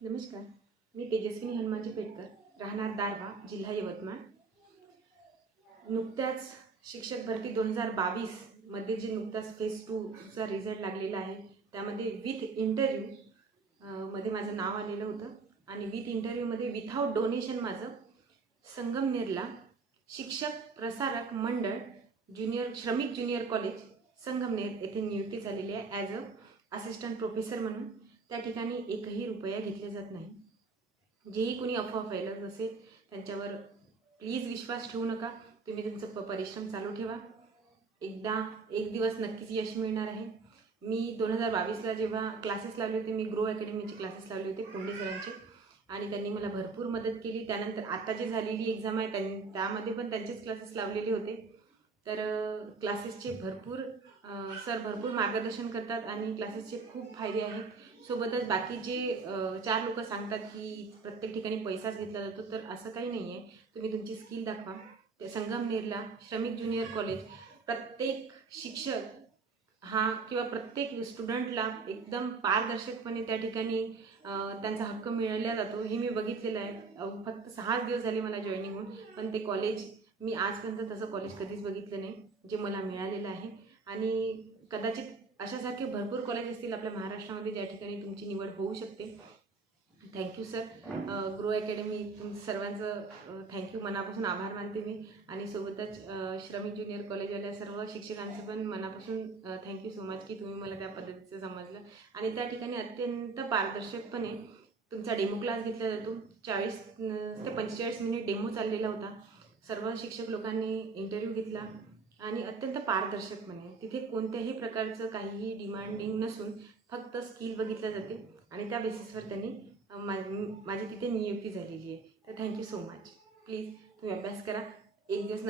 नमस्कार, मी तेजस्विनी हनुमानजी पेटकर, राहणार दारव्हा, जिल्हा यवतमाळ. नुकत्याच शिक्षक भरती 2022 मध्ये जे नुकताच फेज 2चा रिझल्ट लागलेला आहे, त्यामध्ये विथ इंटरव्ह्यू मध्ये माझं नाव आलेलं होतं. आणि विथ इंटरव्ह्यूमध्ये विथआउट डोनेशन माझं संगमनेरला शिक्षक प्रसारक मंडळ श्रमिक ज्युनियर कॉलेज संगमनेर येथे नियुक्ती झालेली आहे ॲज अ असिस्टंट प्रोफेसर म्हणून. त्या ठिकाणी एकही रुपया घेतले जात नाही. जेही कोणी अफवा फैलत असेल त्यांच्यावर प्लीज विश्वास ठेवू नका. तुम्ही तुमचं परिश्रम चालू ठेवा. एक दिवस नक्कीच यश मिळणार आहे. मी 2022ला जेव्हा क्लासेस लावले होते, मी ग्रो अकॅडमीचे क्लासेस लावले होते कोंडे सरांचे, आणि त्यांनी मला भरपूर मदत केली. त्यानंतर आता जे झालेली एक्झाम आहे त्यामध्ये पण त्यांचेच क्लासेस लावलेले होते. तर क्लासेसचे सर भरपूर मार्गदर्शन करतात आणि क्लासेसचे खूप फायदे आहेत. सोबतच बाकी जे 4 लोक सांगतात की प्रत्येक ठिकाणी पैसाच घेतला जातो, तर असं काही नाही आहे. तुम्ही तुमची स्किल दाखवा. ते संगमनेरला श्रमिक ज्युनियर कॉलेज प्रत्येक शिक्षक हा किंवा प्रत्येक स्टुडंटला एकदम पारदर्शकपणे त्या ठिकाणी त्यांचा हक्क मिळवला जातो. हे मी बघितलेलं आहे. फक्त 6 दिवस झाले मला जॉईनिंग होऊन, पण ते कॉलेज मी आजपर्यंत तसं कॉलेज कधीच बघितलं नाही जे मला मिळालेलं आहे. आणि कदाचित अशासारखे भरपूर कॉलेज असतील आपल्या महाराष्ट्रामध्ये ज्या ठिकाणी तुमची निवड होऊ शकते. Thank you sir. ग्रो अकॅडमी सर्वांचं थँक्यू, मनापासून आभार मानते मी. आणि सोबतच श्रमिक ज्युनियर कॉलेजवाल्या सर्व शिक्षकांचं पण मनापासून थँक्यू सो मच की तुम्ही मला त्या पद्धतीचं समजलं. आणि त्या ठिकाणी अत्यंत पारदर्शकपणे तुमचा डेमो क्लास घेतला जातो. 40 ते 45 मिनिट डेमो चाललेला होता. सर्व शिक्षक लोकांनी इंटरव्ह्यू घेतला आणि अत्यंत पारदर्शकपणे तिथे कोणत्याही प्रकारचं काहीही डिमांडिंग नसून फक्त स्किल बघितलं जाते आणि त्या बेसिसवर त्यांनी माझी तिथे नियुक्ती झालेली आहे. तर थँक्यू सो मच. प्लीज तुम्ही अभ्यास करा. एक दिवस